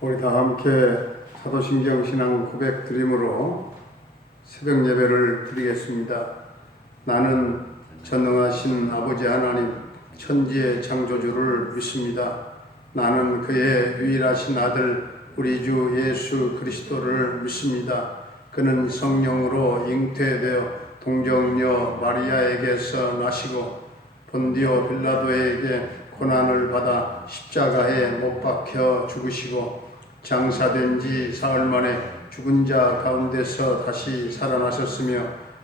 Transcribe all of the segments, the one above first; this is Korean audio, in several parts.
우리 다 함께 사도신경 신앙 고백 드림으로 새벽 예배를 드리겠습니다. 나는 전능하신 아버지 하나님 천지의 창조주를 믿습니다. 나는 그의 유일하신 아들 우리 주 예수 그리스도를 믿습니다. 그는 성령으로 잉태되어 동정녀 마리아에게서 나시고 본디오 빌라도에게 고난을 받아 십자가에 못 박혀 죽으시고 장사된 지 사흘 만에 죽은 자 가운데서 다시 살아나셨으며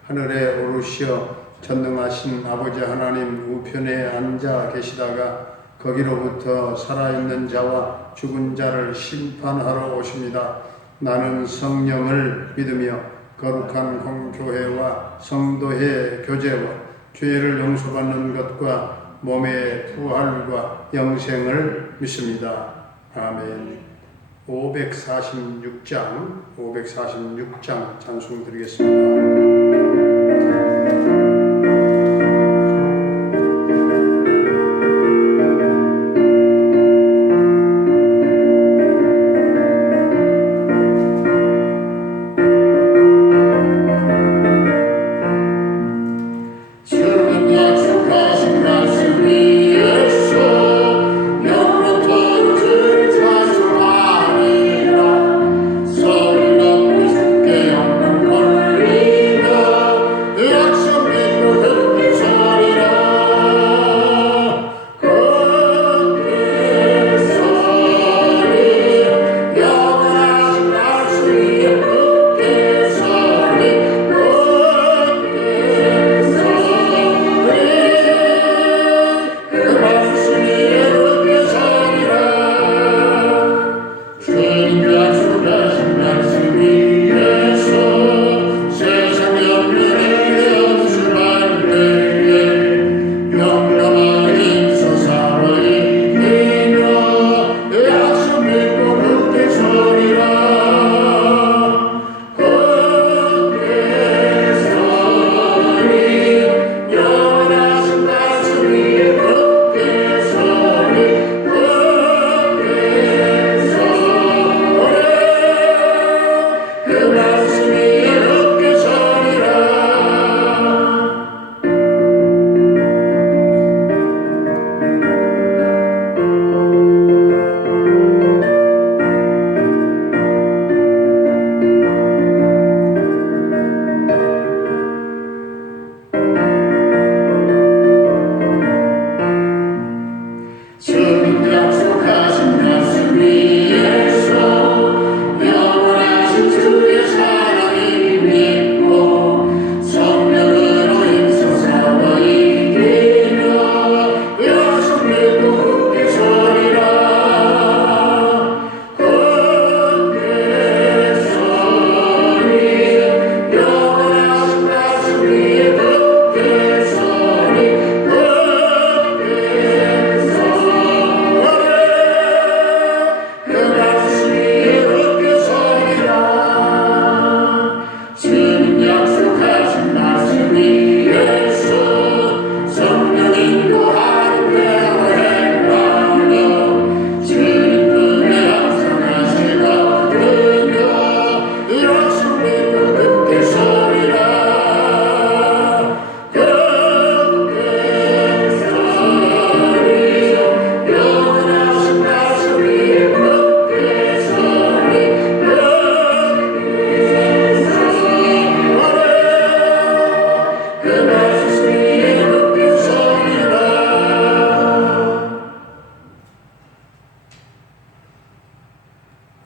하늘에 오르시어 전능하신 아버지 하나님 우편에 앉아 계시다가 거기로부터 살아있는 자와 죽은 자를 심판하러 오십니다. 나는 성령을 믿으며 거룩한 공교회와 성도의 교제와 죄를 용서받는 것과 몸의 부활과 영생을 믿습니다. 아멘. 546장 찬송 드리겠습니다.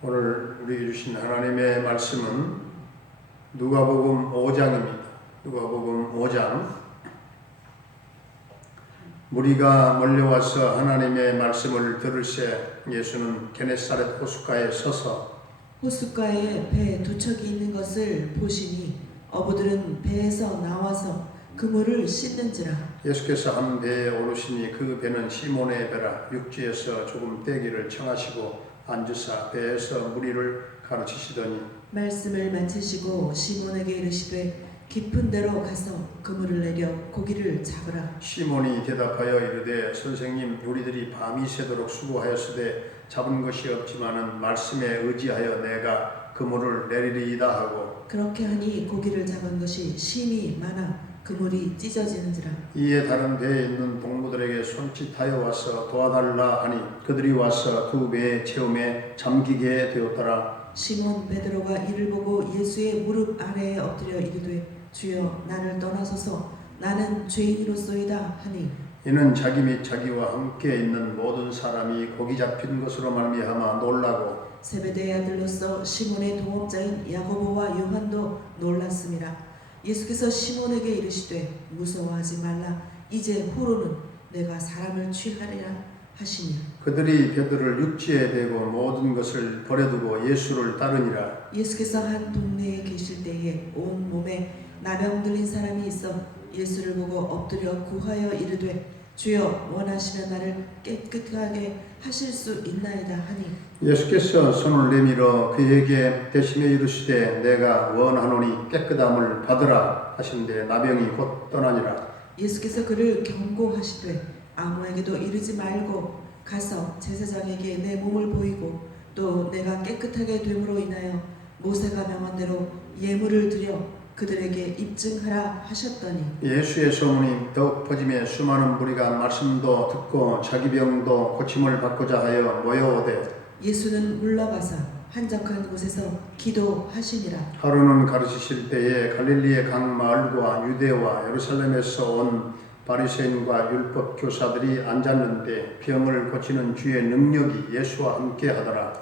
오늘 우리에게 주신 하나님의 말씀은 누가복음 5장입니다. 누가복음 5장. 무리가 몰려와서 하나님의 말씀을 들을새 예수는 게네사렛 호숫가에 서서 호숫가에 배 두 척이 있는 것을 보시니 어부들은 배에서 나와서 그물을 씻는지라. 예수께서 한 배에 오르시니 그 배는 시몬의 배라. 육지에서 조금 떼기를 청하시고 앉으사 배에서 무리를 가르치시더니 말씀을 마치시고 시몬에게 이르시되 깊은 데로 가서 그물을 내려 고기를 잡으라. 시몬이 대답하여 이르되 선생님 우리들이 밤이 새도록 수고하였으되 잡은 것이 없지만은 말씀에 의지하여 내가 그물을 내리리이다 하고 그렇게 하니 고기를 잡은 것이 심히 많아 그물이 찢어지는지라. 이에 다른 배에 있는 동무들에게 손짓하여 와서 도와달라 하니 그들이 와서 두 배의 체험에 잠기게 되었더라. 시몬 베드로가 이를 보고 예수의 무릎 아래에 엎드려 이르되 주여 나를 떠나소서 나는 죄인이로소이다 하니 이는 자기 및 자기와 함께 있는 모든 사람이 고기 잡힌 것으로 말미암아 놀라고 세베대의 아들로서 시몬의 동업자인 야고보와 요한도 놀랐습니다. 예수께서 시몬에게 이르시되 무서워하지 말라 이제 후로는 내가 사람을 취하리라 하시니 그들이 베드로를 육지에 대고 모든 것을 버려두고 예수를 따르니라. 예수께서 한 동네에 계실 때에 온 몸에 나병 들린 사람이 있어 예수를 보고 엎드려 구하여 이르되 주여 원하시면 나를 깨끗하게 하실 수 있나이다 하니 예수께서 손을 내밀어 그에게 대신에 이르시되 내가 원하노니 깨끗함을 받으라 하신데 나병이 곧 떠나니라. 예수께서 그를 경고하시되 아무에게도 이르지 말고 가서 제사장에게 내 몸을 보이고 또 내가 깨끗하게 됨으로 인하여 모세가 명한 대로 예물을 드려 그들에게 입증하라 하셨더니 예수의 소문이 더욱 퍼지며 수많은 무리가 말씀도 듣고 자기 병도 고침을 받고자 하여 모여오되 예수는 물러가서 한적한 곳에서 기도하시니라. 하루는 가르치실 때에 갈릴리의 각 마을과 유대와 예루살렘에서 온 바리새인과 율법 교사들이 앉았는데 병을 고치는 주의 능력이 예수와 함께 하더라.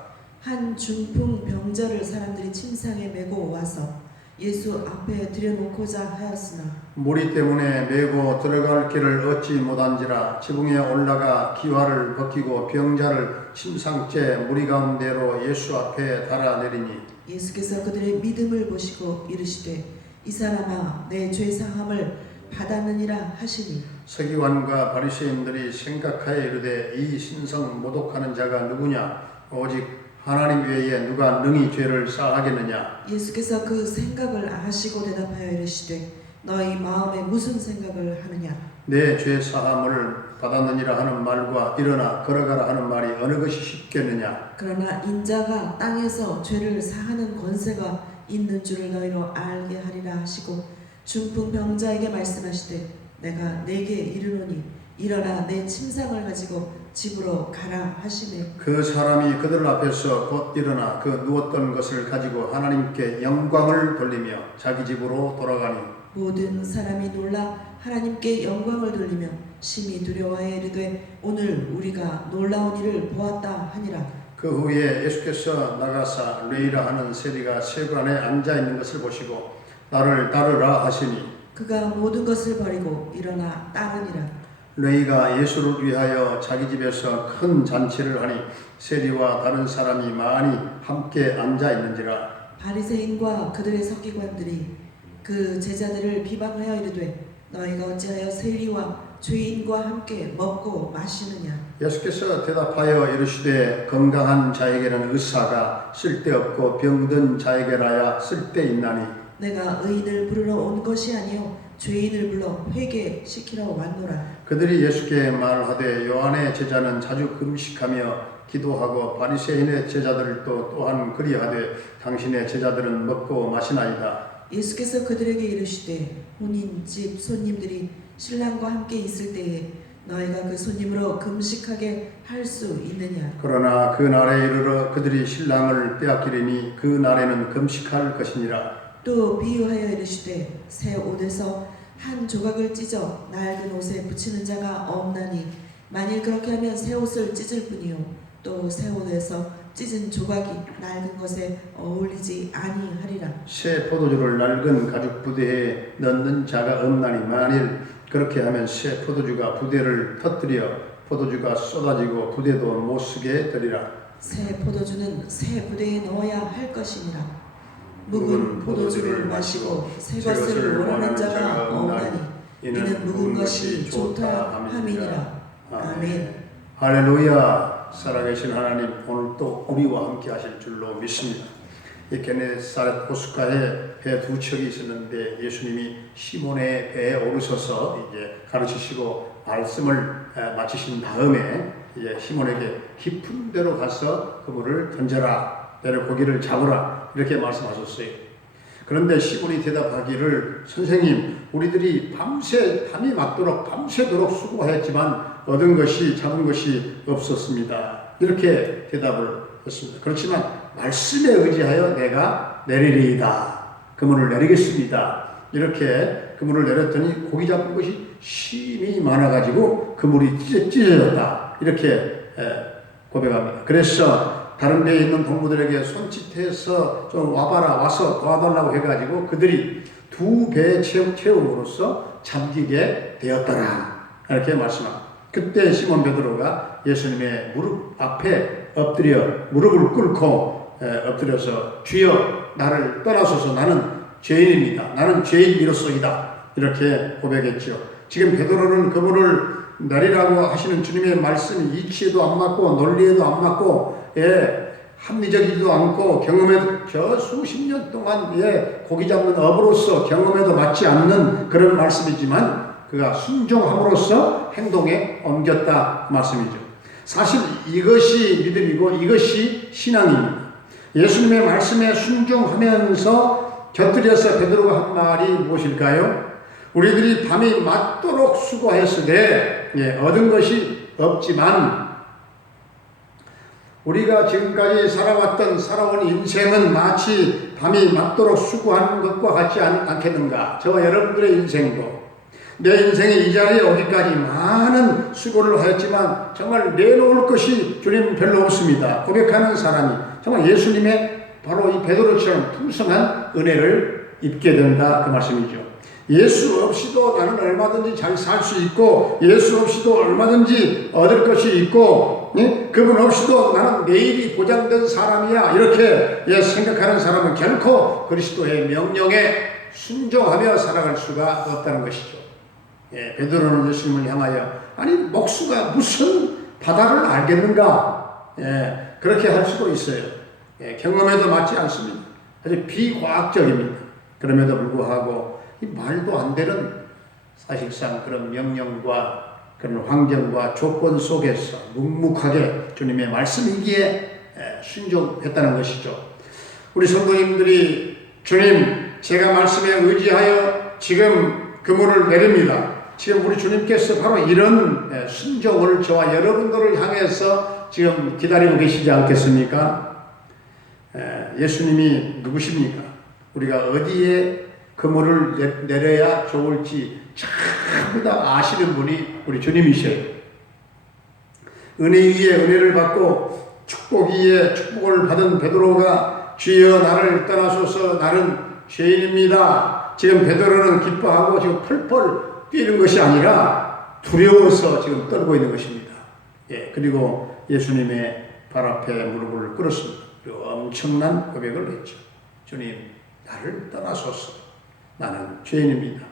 한 중풍 병자를 사람들이 침상에 메고 와서 예수 앞에 들여놓고자 하였으나 무리 때문에 메고 들어갈 길을 얻지 못한지라 지붕에 올라가 기와를 벗기고 병자를 침상째 무리 가운데로 예수 앞에 달아내리니 예수께서 그들의 믿음을 보시고 이르시되 이 사람아 내 죄 사함을 받았느니라 하시니 서기관과 바리새인들이 생각하여 이르되 이 신성 모독하는 자가 누구냐 오직 하나님 외에 누가 능히 죄를 사하겠느냐. 예수께서 그 생각을 아시고 대답하여 이르시되 너희 마음에 무슨 생각을 하느냐. 내 죄 사함을 받았느니라 하는 말과 일어나 걸어가라 하는 말이 어느 것이 쉽겠느냐. 그러나 인자가 땅에서 죄를 사하는 권세가 있는 줄을 너희로 알게 하리라 하시고 중풍 병자에게 말씀하시되 내가 내게 이르노니 일어나 내 침상을 가지고 집으로 가라 하시네. 그 사람이 그들 앞에서 곧 일어나 그 누웠던 것을 가지고 하나님께 영광을 돌리며 자기 집으로 돌아가니 모든 사람이 놀라 하나님께 영광을 돌리며 심히 두려워하여 이르되 오늘 우리가 놀라운 일을 보았다 하니라. 그 후에 예수께서 나가사 레이라 하는 세리가 세관에 앉아 있는 것을 보시고 나를 따르라 하시니 그가 모든 것을 버리고 일어나 따르니라. 레이가 예수를 위하여 자기 집에서 큰 잔치를 하니 세리와 다른 사람이 많이 함께 앉아 있는지라. 바리새인과 그들의 서기관들이 그 제자들을 비방하여 이르되 너희가 어찌하여 세리와 죄인과 함께 먹고 마시느냐. 예수께서 대답하여 이르시되 건강한 자에게는 의사가 쓸데없고 병든 자에게라야 쓸데있나니 내가 의인을 부르러 온 것이 아니요 죄인을 불러 회개시키러 왔노라. 그들이 예수께 말하되 요한의 제자는 자주 금식하며 기도하고 바리새인의 제자들도 또한 그리하되 당신의 제자들은 먹고 마시나이다. 예수께서 그들에게 이르시되 혼인집 손님들이 신랑과 함께 있을 때에 너희가 그 손님으로 금식하게 할 수 있느냐. 그러나 그 날에 이르러 그들이 신랑을 빼앗기리니 그 날에는 금식할 것이니라. 또 비유하여 이르시되 새 옷에서 한 조각을 찢어 낡은 옷에 붙이는 자가 없나니 만일 그렇게 하면 새 옷을 찢을 뿐이요 또 새 옷에서 찢은 조각이 낡은 것에 어울리지 아니하리라. 새 포도주를 낡은 가죽 부대에 넣는 자가 없나니 만일 그렇게 하면 새 포도주가 부대를 터뜨려 포도주가 쏟아지고 부대도 못 쓰게 되리라. 새 포도주는 새 부대에 넣어야 할 것이니라. 묵은 포도주를 마시고 새 것을 원하는 자가 없나니 이는 묵은 것이 좋다 함이니라. 아멘. 할렐루야. 살아계신 하나님 오늘 또 우리와 함께 하실 줄로 믿습니다. 이 게네사렛 호숫가에 배 두 척이 있었는데 예수님이 시몬의 배에 오르셔서 이제 가르치시고 말씀을 마치신 다음에 이제 시몬에게 깊은 데로 가서 그물을 던져라, 내려 고기를 잡으라 이렇게 말씀하셨어요. 그런데 시몬이 대답하기를 선생님, 우리들이 밤이 맞도록 밤새도록 수고하였지만 얻은 것이 잡은 것이 없었습니다. 이렇게 대답을 했습니다. 그렇지만 말씀에 의지하여 내가 내리리이다. 그물을 내리겠습니다. 이렇게 그물을 내렸더니 고기 잡은 것이 심이 많아가지고 그물이 찢어졌다. 이렇게 고백합니다. 그래서 다른 데에 있는 동무들에게 손짓해서 좀 와서 도와달라고 해가지고 그들이 2배 채움으로써 잠기게 되었더라. 이렇게 말씀합니다. 그때 시몬 베드로가 예수님의 무릎 앞에 무릎을 꿇고 엎드려서 주여 나를 떠나소서, 나는 죄인입니다. 나는 죄인이로소이다. 이렇게 고백했죠. 지금 베드로는 그물을 내리라고 하시는 주님의 말씀이 이치에도 안 맞고 논리에도 안 맞고 합리적이지도 않고 경험에도 저 수십 년 동안 고기 잡는 업으로서 경험에도 맞지 않는 그런 말씀이지만 그가 순종함으로써 행동에 옮겼다 말씀이죠. 사실 이것이 믿음이고 이것이 신앙입니다. 예수님의 말씀에 순종하면서 곁들여서 베드로가 한 말이 무엇일까요? 우리들이 밤이 맞도록 수고했으되 얻은 것이 없지만 우리가 지금까지 살아온 인생은 마치 밤이 맞도록 수고하는 것과 같지 않겠는가? 저와 여러분들의 인생도 내 인생이 이 자리에 오기까지 많은 수고를 하였지만 정말 내놓을 것이 주님 별로 없습니다. 고백하는 사람이 정말 예수님의 바로 이 베드로처럼 풍성한 은혜를 입게 된다 그 말씀이죠. 예수 없이도 나는 얼마든지 잘 살 수 있고 예수 없이도 얼마든지 얻을 것이 있고 그분 없이도 나는 내일이 보장된 사람이야 이렇게 생각하는 사람은 결코 그리스도의 명령에 순종하며 살아갈 수가 없다는 것이죠. 베드로는 예수님을 향하여 아니 목수가 무슨 바다를 알겠는가 그렇게 할 수도 있어요. 경험에도 맞지 않습니다. 아주 비과학적입니다. 그럼에도 불구하고 이 말도 안 되는 사실상 그런 명령과 그런 환경과 조건 속에서 묵묵하게 주님의 말씀이기에 순종했다는 것이죠. 우리 성도님들이 주님 제가 말씀에 의지하여 지금 그물을 내립니다. 지금 우리 주님께서 바로 이런 순종을 저와 여러분들을 향해서 지금 기다리고 계시지 않겠습니까? 예수님이 누구십니까? 우리가 어디에 그물을 내려야 좋을지 전부 다 아시는 분이 우리 주님이셔요. 은혜 위에 은혜를 받고 축복 위에 축복을 받은 베드로가 주여 나를 떠나소서 나는 죄인입니다. 지금 베드로는 기뻐하고 지금 펄펄 뛰는 것이 아니라 두려워서 지금 떨고 있는 것입니다. 그리고 예수님의 발 앞에 무릎을 꿇었습니다. 그리고 엄청난 고백을 했죠. 주님 나를 떠나소서 나는 죄인입니다.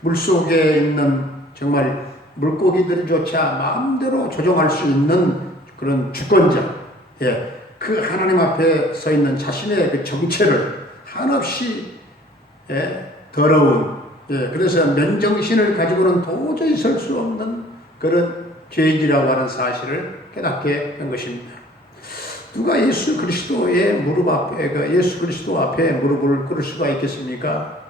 물속에 있는 정말 물고기들조차 마음대로 조종할 수 있는 그런 주권자, 그 하나님 앞에 서 있는 자신의 그 정체를 한없이 더러운, 그래서 맨정신을 가지고는 도저히 설 수 없는 그런 죄인이라고 하는 사실을 깨닫게 된 것입니다. 누가 예수 그리스도의 무릎 앞에, 예수 그리스도 앞에 무릎을 꿇을 수가 있겠습니까?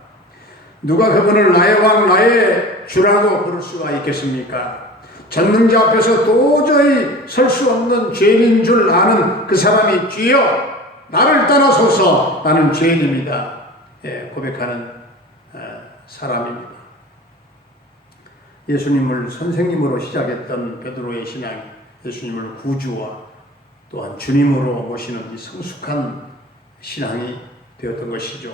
누가 그분을 나의 왕, 나의 주라고 부를 수가 있겠습니까? 전능자 앞에서 도저히 설 수 없는 죄인인 줄 아는 그 사람이 주여 나를 떠나소서 나는 죄인입니다. 고백하는 사람입니다. 예수님을 선생님으로 시작했던 베드로의 신앙이 예수님을 구주와 또한 주님으로 모시는 이 성숙한 신앙이 되었던 것이죠.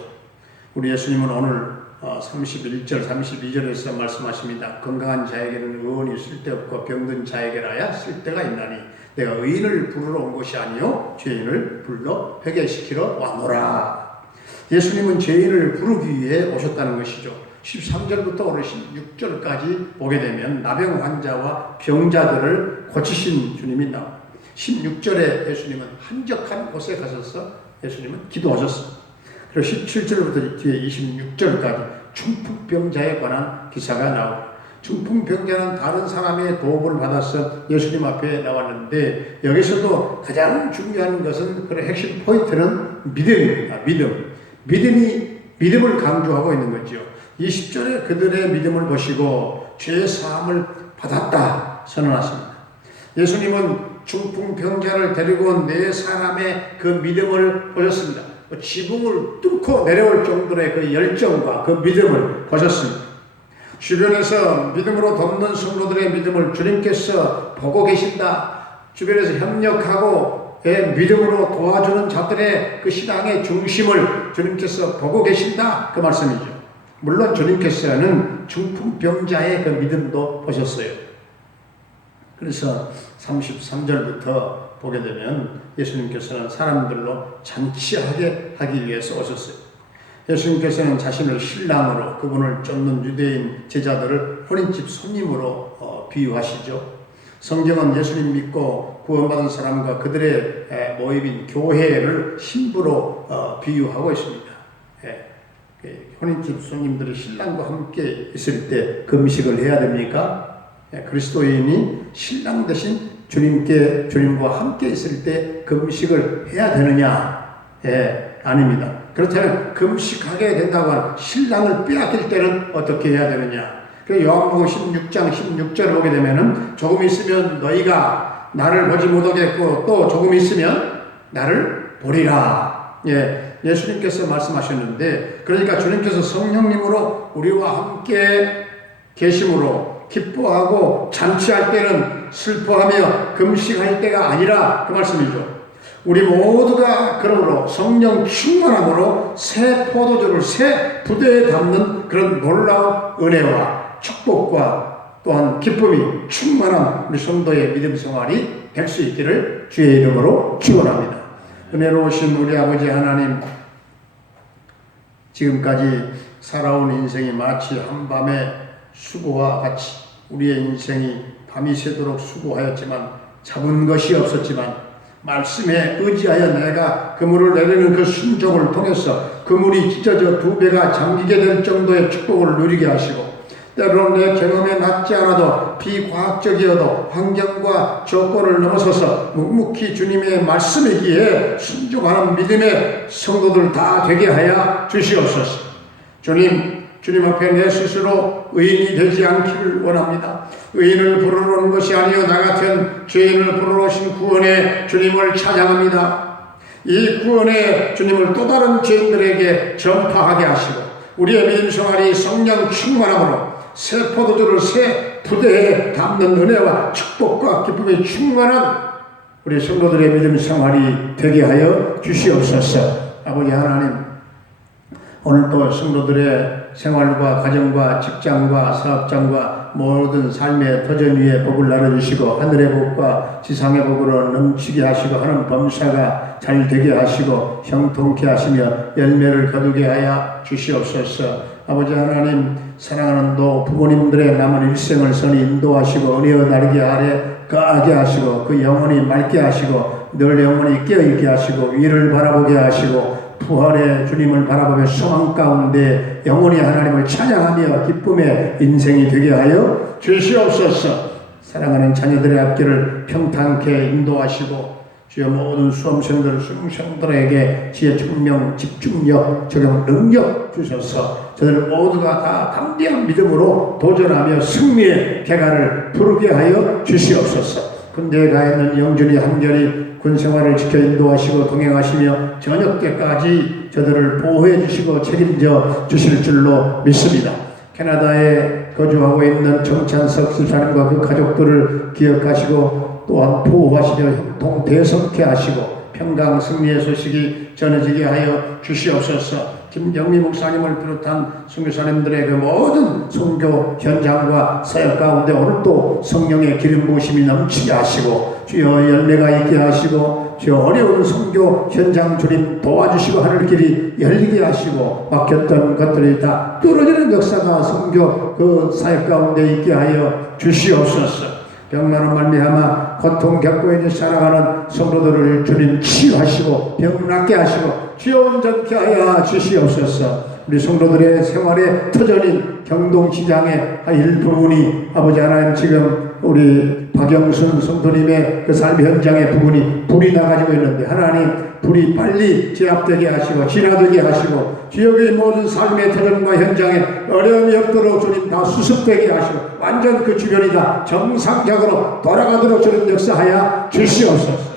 우리 예수님은 오늘 31절, 32절에서 말씀하십니다. 건강한 자에게는 의원이 쓸데없고 병든 자에게라야 쓸데가 있나니 내가 의인을 부르러 온 것이 아니요 죄인을 불러 회개시키러 왔노라. 예수님은 죄인을 부르기 위해 오셨다는 것이죠. 13절부터 오늘 16절까지 보게 되면 나병 환자와 병자들을 고치신 주님이 나옵니다. 16절에 예수님은 한적한 곳에 가셔서 예수님은 기도하셨습니다. 그리고 17절부터 뒤에 26절까지 중풍병자에 관한 기사가 나옵니다. 중풍병자는 다른 사람의 도움을 받아서 예수님 앞에 나왔는데 여기서도 가장 중요한 것은 그 핵심 포인트는 믿음입니다. 믿음을 강조하고 있는 거죠. 20절에 그들의 믿음을 보시고 죄 사함을 받았다 선언하십니다. 예수님은 중풍병자를 데리고 온 네 사람의 그 믿음을 보셨습니다. 지붕을 뚫고 내려올 정도의 그 열정과 그 믿음을 보셨습니다. 주변에서 믿음으로 돕는 성도들의 믿음을 주님께서 보고 계신다. 주변에서 협력하고 믿음으로 도와주는 자들의 그 신앙의 중심을 주님께서 보고 계신다. 그 말씀이죠. 물론 주님께서는 중풍병자의 그 믿음도 보셨어요. 그래서 33절부터 보게 되면 예수님께서는 사람들로 잔치하게 하기 위해서 오셨어요. 예수님께서는 자신을 신랑으로 그분을 쫓는 유대인 제자들을 혼인집 손님으로 비유하시죠. 성경은 예수님 믿고 구원받은 사람과 그들의 모임인 교회를 신부로 비유하고 있습니다. 혼인집 손님들이 신랑과 함께 있을 때 금식을 해야 됩니까? 그리스도인이 신랑 대신 주님과 함께 있을 때 금식을 해야 되느냐? 아닙니다. 그렇다면 금식하게 된다고 하면 신랑을 빼앗길 때는 어떻게 해야 되느냐? 요한복음 16장 16절을 보게 되면은 조금 있으면 너희가 나를 보지 못하겠고 또 조금 있으면 나를 보리라. 예수님께서 말씀하셨는데 그러니까 주님께서 성령님으로 우리와 함께 계심으로 기뻐하고 잔치할 때는 슬퍼하며 금식할 때가 아니라 그 말씀이죠. 우리 모두가 그러므로 성령 충만함으로 새 포도주를 새 부대에 담는 그런 놀라운 은혜와 축복과 또한 기쁨이 충만한 우리 성도의 믿음 생활이 될 수 있기를 주의 이름으로 축원합니다. 은혜로우신 우리 아버지 하나님, 지금까지 살아온 인생이 마치 한밤의 수고와 같이 우리의 인생이 밤이 새도록 수고하였지만 잡은 것이 없었지만 말씀에 의지하여 내가 그물을 내리는 그 순종을 통해서 그물이 찢어져 두 배가 잠기게 될 정도의 축복을 누리게 하시고 때로는 내 경험에 맞지 않아도 비과학적이어도 환경과 조건을 넘어서서 묵묵히 주님의 말씀이기에 순종하는 믿음의 성도들 다 되게 하여 주시옵소서. 주님 앞에 내 스스로 의인이 되지 않기를 원합니다. 의인을 부르러 온 것이 아니요 나 같은 죄인을 부르러 오신 구원의 주님을 찬양합니다. 이 구원의 주님을 또 다른 죄인들에게 전파하게 하시고 우리의 믿음 생활이 성령 충만함으로 새 포도주를 새 부대에 담는 은혜와 축복과 기쁨이 충만한 우리 성도들의 믿음 생활이 되게 하여 주시옵소서. 아버지 하나님, 오늘도 성도들의 생활과 가정과 직장과 사업장과 모든 삶의 터전 위에 복을 나눠주시고 하늘의 복과 지상의 복으로 넘치게 하시고 하는 범사가 잘 되게 하시고 형통케 하시며 열매를 거두게 하여 주시옵소서. 아버지 하나님, 사랑하는 부모님들의 남은 일생을 선히 인도하시고 은혜의 날개 아래 거하게 하시고 그 영혼이 맑게 하시고 늘 영혼이 깨어있게 하시고 위를 바라보게 하시고 부활의 주님을 바라보며 소망 가운데 영원히 하나님을 찬양하며 기쁨의 인생이 되게 하여 주시옵소서. 사랑하는 자녀들의 앞길을 평탄케 인도하시고 주여 모든 수험생들, 수능생들에게 지혜, 총명, 집중력, 적용 능력 주셔서 저들 모두가 다 담대한 믿음으로 도전하며 승리의 개가를 부르게 하여 주시옵소서. 군대에 가 있는 영준이 한결이 군생활을 지켜 인도하시고 동행하시며 저녁 때까지 저들을 보호해 주시고 책임져 주실 줄로 믿습니다. 캐나다에 거주하고 있는 정찬석 집사님과 그 가족들을 기억하시고 또한 보호하시며 형통 대성케 하시고 평강 승리의 소식이 전해지게 하여 주시옵소서. 김정미 목사님을 비롯한 선교사님들의 그 모든 선교 현장과 사역 가운데 오늘도 성령의 기름 부으심이 넘치게 하시고 주여 열매가 있게 하시고 주여 어려운 선교 현장 주님 도와주시고 하늘 길이 열리게 하시고 막혔던 것들이 다 뚫어지는 역사가 선교 그 사역 가운데 있게 하여 주시옵소서. 병나는 말미암아 고통 겪고 있는 살아가는 성도들을 주님 치유하시고 병 낫게 하시고 주여 온전케 하여 주시옵소서. 우리 성도들의 생활의 터전인 경동시장의 일부분이 아버지 하나님 지금 우리 박영순 성도님의 그 삶 현장의 부분이 불이 나가지고 있는데 하나님 불이 빨리 제압되게 하시고 진화되게 하시고 지역의 모든 삶의 터전과 현장에 어려움이 없도록 주님 다 수습되게 하시고 완전 그 주변이 다 정상적으로 돌아가도록 주님 역사하여 주시옵소서.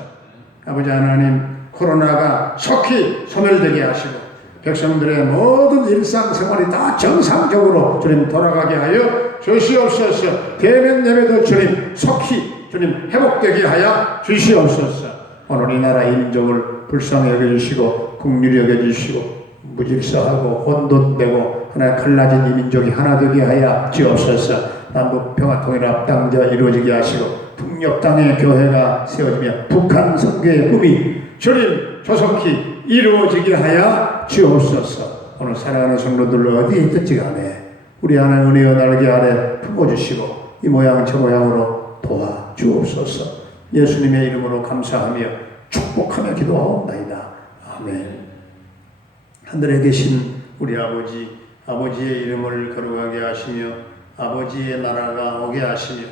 아버지 하나님 코로나가 속히 소멸되게 하시고 백성들의 모든 일상생활이 다 정상적으로 주님 돌아가게 하여 주시옵소서. 대면 예배도 주님 속히 주님 회복되게 하여 주시옵소서. 오늘 이 나라 인족을 불쌍히 여겨주시고 긍휼히 여겨주시고 무질서하고 혼돈되고 하나의 갈라진 이 민족이 하나 되게 하여 주옵소서. 남북 평화 통일합 당대가 이루어지게 하시고 북녘 땅의 교회가 세워지며 북한 선교의 꿈이 주님 조속히 이루어지게 하여 주옵소서. 오늘 사랑하는 성도들 어디에 있든지 간에 우리 하나님 은혜와 날개 아래 품어주시고 이 모양 저 모양으로 도와주옵소서. 예수님의 이름으로 감사하며 축복하며 기도하옵나이다. 아멘. 하늘에 계신 우리 아버지, 아버지의 이름을 거룩하게 하시며 아버지의 나라가 오게 하시며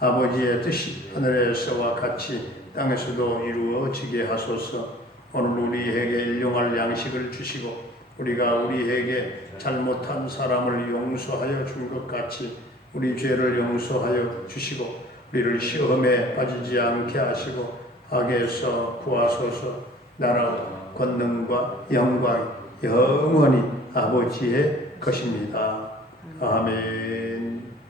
아버지의 뜻이 하늘에서와 같이 땅에서도 이루어지게 하소서. 오늘 우리에게 일용할 양식을 주시고 우리가 우리에게 잘못한 사람을 용서하여 준 것 같이 우리 죄를 용서하여 주시고 우리를 시험에 빠지지 않게 하시고 악에서 구하소서. 나라와 권능과 영광 영원히 아버지의 것입니다. 아멘.